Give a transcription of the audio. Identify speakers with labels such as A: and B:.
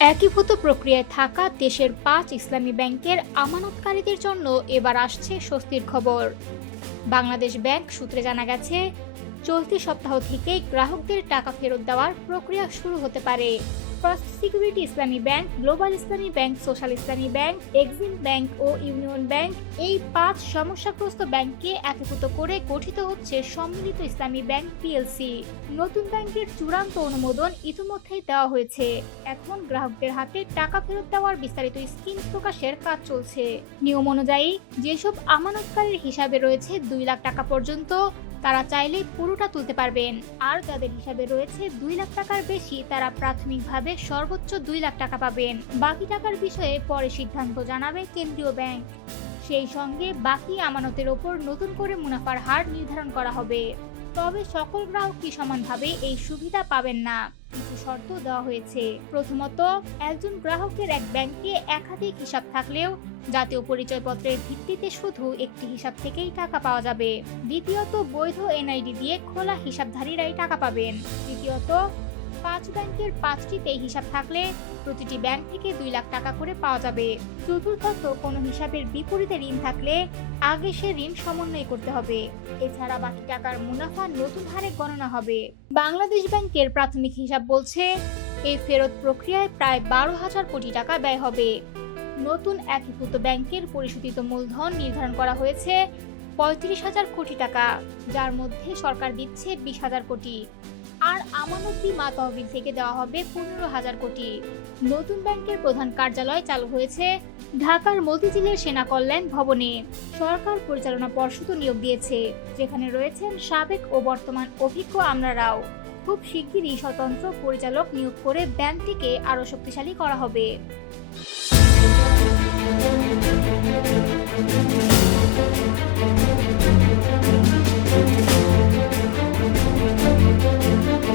A: একীভূত প্রক্রিয়ায় থাকা দেশের পাঁচ ইসলামী ব্যাংকের আমানতকারীদের জন্য এবার আসছে স্বস্তির খবর। বাংলাদেশ ব্যাংক সূত্রে জানা গেছে চলতি সপ্তাহ থেকে গ্রাহকদের টাকা ফেরত দেওয়ার প্রক্রিয়া শুরু হতে পারে। First security Islami bank global Islami bank social Islami bank Exim bank ও ইউনিয়ন ব্যাংক এই পাঁচ সমস্যাগ্রস্ত ব্যাংককে একীভূত করে গঠিত হচ্ছে সম্মিলিত ইসলামী ব্যাংক পিএলসি নতুন ব্যাংকের চূড়ান্ত অনুমোদন ইতিমধ্যেই দেওয়া হয়েছে। এখন গ্রাহকদের হাতে টাকা ফেরত দেওয়ার বিস্তারিত স্কিম প্রকাশের কাজ চলছে। নিয়ম অনুযায়ী, যেসব আমানতকারীর হিসাবে রয়েছে দুই লাখ টাকা পর্যন্ত তারা চাইলে পুরোটা তুলতে পারবেন। আর যাদের হিসাবে রয়েছে দুই লাখ টাকার বেশি, তারা প্রাথমিকভাবে সর্বোচ্চ দুই লাখ টাকা পাবেন। বাকি টাকার বিষয়ে পরে সিদ্ধান্ত জানাবে কেন্দ্রীয় ব্যাংক। সেই সঙ্গে বাকি আমানতের ওপর নতুন করে মুনাফার হার নির্ধারণ করা হবে। তবে সকল গ্রাহকই সমানভাবে এই সুবিধা পাবেন না। কিছু শর্ত দেওয়া হয়েছে। প্রথমত, একজন গ্রাহকের এক ব্যাংকে একাধিক হিসাব থাকলেও জাতীয় পরিচয়পত্রের ভিত্তিতে শুধু একটি হিসাব থেকেই টাকা পাওয়া যাবে। দ্বিতীয়ত, বৈধ এনআইডি দিয়ে খোলা হিসাবধারীরাই টাকা পাবেন। তৃতীয়ত, পাঁচ ব্যাংকের পাঁচটিতে হিসাব থাকলে প্রতিটি ব্যাংক থেকে দুই লাখ টাকা করে পাওয়া যাবে। চতুর্থত, কোনো হিসাবের বিপরীতে ঋণ থাকলে আগে সে ঋণ সমন্বয় করতে হবে। এছাড়া বাকি টাকার মুনাফা নতুন হারে গণনা হবে। বাংলাদেশ ব্যাংকের প্রাথমিক হিসাব বলছে, এই ফেরত প্রক্রিয়ায় প্রায় বারো হাজার কোটি টাকা ব্যয় হবে। নতুন একীভূত ব্যাংকের পরিশোধিত মূলধন নির্ধারণ করা হয়েছে পঁয়ত্রিশ হাজার কোটি টাকা, যার মধ্যে সরকার দিচ্ছে বিশ হাজার কোটি। আর আমানত বিমা তহবিল থেকে দেওয়া হবে পনেরো হাজার কোটি। নতুন ব্যাংকের প্রধান কার্যালয় চালু হয়েছে ঢাকার মতিঝিলের সেনা কল্যাণ ভবনে। সরকার পরিচালনা পর্ষদ নিয়োগ দিয়েছে, যেখানে রয়েছেন সাবেক ও বর্তমান অভিজ্ঞ আমরারাও খুব শিগগিরই স্বতন্ত্র পরিচালক নিয়োগ করে ব্যাংকটিকে আরও শক্তিশালী করা হবে। Thank you.